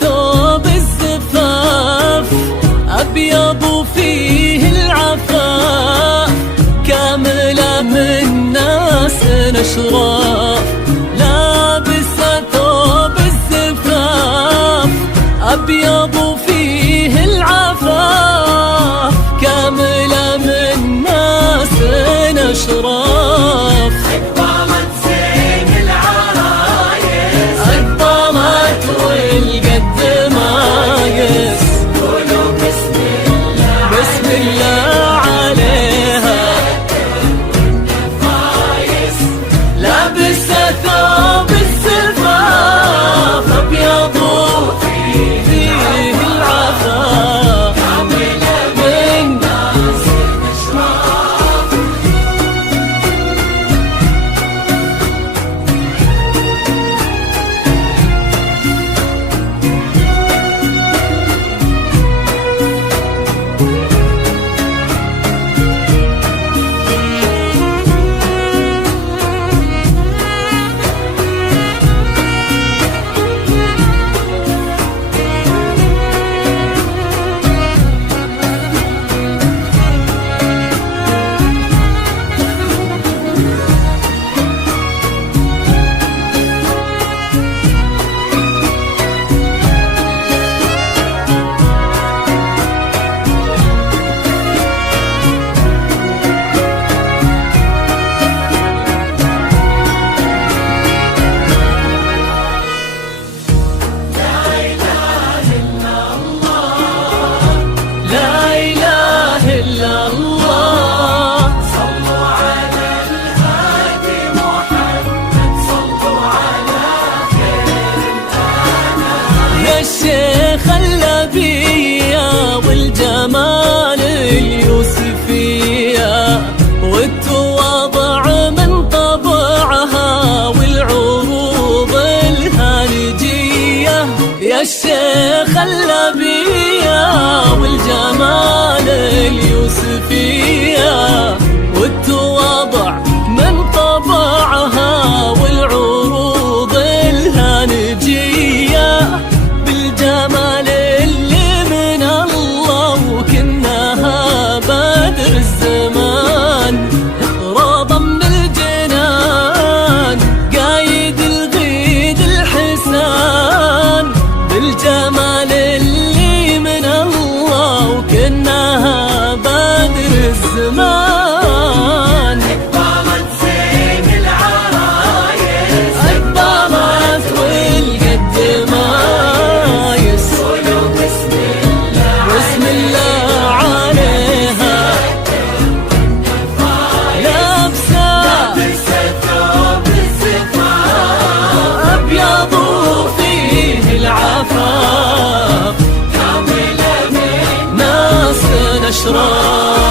ثوب الزفاف أبيض وفيه العفاف، كاملة من ناس أشراف. لابسة ثوب الزفاف أبيض وفيه العفاف، كاملة من ناس أشراف. أقبلت زين العرايس، أقبلت والقد مايس، قولوا بسم الله بسم الله عليها. فايس، لابسة ثوب الزفاف أبيض وفيه العفاف، كاملة من ناس أشراف. لا إله إلا الله. صلوا على الهادي محمد، صلوا على خير الأنام. يا الشيخ اللبية والجمال اليوسفية، والتواضع من طبعها والعروض الهالجية. يا الشيخ اللبية والجمال اليوسفية، والتواضع من طبعها والعروض الهانجية. بالجمال اللي من الله وكنها بدر الزمان، روضة من الجنان قايد الغيد الحسان. بالجمال اللي من الله وكنها بدر الزمان. أقبلت زين العرايس، أقبلت والقد مايس، قولوا بسم الله بسم الله عليها. لابسة لابسة ثوب الزفاف أبيض وفيه العفاف، كاملة من ناس أشراف.